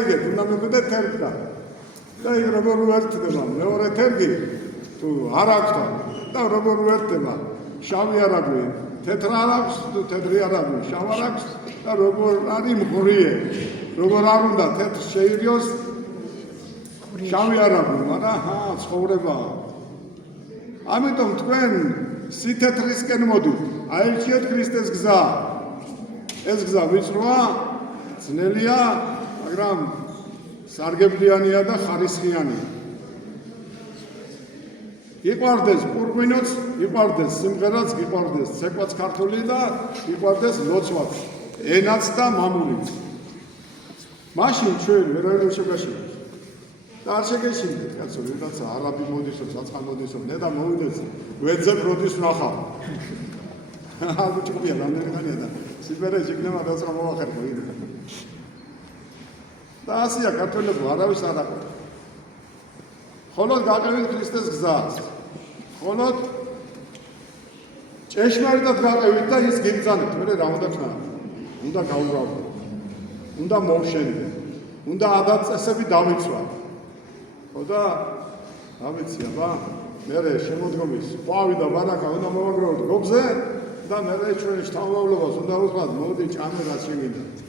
გაიგეთ, უნდა მივხვდეთ თერგთან. და იქ როგორ უერთდება, მეორე თერგი თუ არ აქვს და როგორ უერთდება, შავი არ აგვი, თეთრი არ აქვს, თუ თეთრი არ აგვი, შავ არ აქვს და როგორ არის მღრიე, როგორ არ უნდა თეთრ შეირიოს, შავი არ აგვი, მაგრამ ცხოვრებაა. ამიტომ თქვენ სითეთრისკენ მოდით, აირჩიეთ ქრისტეს გზა. ეს გზა ვიწროა, ძნელია, მაგრამ სარგებლიანია და ხარისხიანია. იყვარდეს პურგვინოც, იყვარდეს სიმღერაც, იყვარდეს ცეკვაც ქართული და იყვარდეს ლოცვაც, ენაც და მამულიც. მაშინ ჩვენ ვერავინ შეგაშინოთ. და არ შეგეშინდეთ, კაცო, ვიღაცა არაბი მოდისო, საწყა მოდისო, და მოვიდეს, ვეძებ როდის ვნახავ. არ გიჭყობია, რამდენი ხანია და სიბერეში იქნება დაწყა მოვახერხო იქ. და ასია ქართველებო, არავის არ აყვეთ. ხოლოდ გაყევით ქრისტეს გზას. ხოლოდ ჭეშმარიტად გაყევით და ის გიბრძანეთ, მე რა უნდა ხნა? უნდა გაურავდეთ. უნდა მოვშენდეთ. უნდა ადაწესები დავიცვათ. ხო და რა ვიცი აბა, მე შემოდგომის ყვავი და ბარაკა უნდა მოვაგროვოთ გოგზე და მე ჩვენ შთამომავლობას უნდა ვუთხრათ, მოდი ჭამე რაც შეგინდა.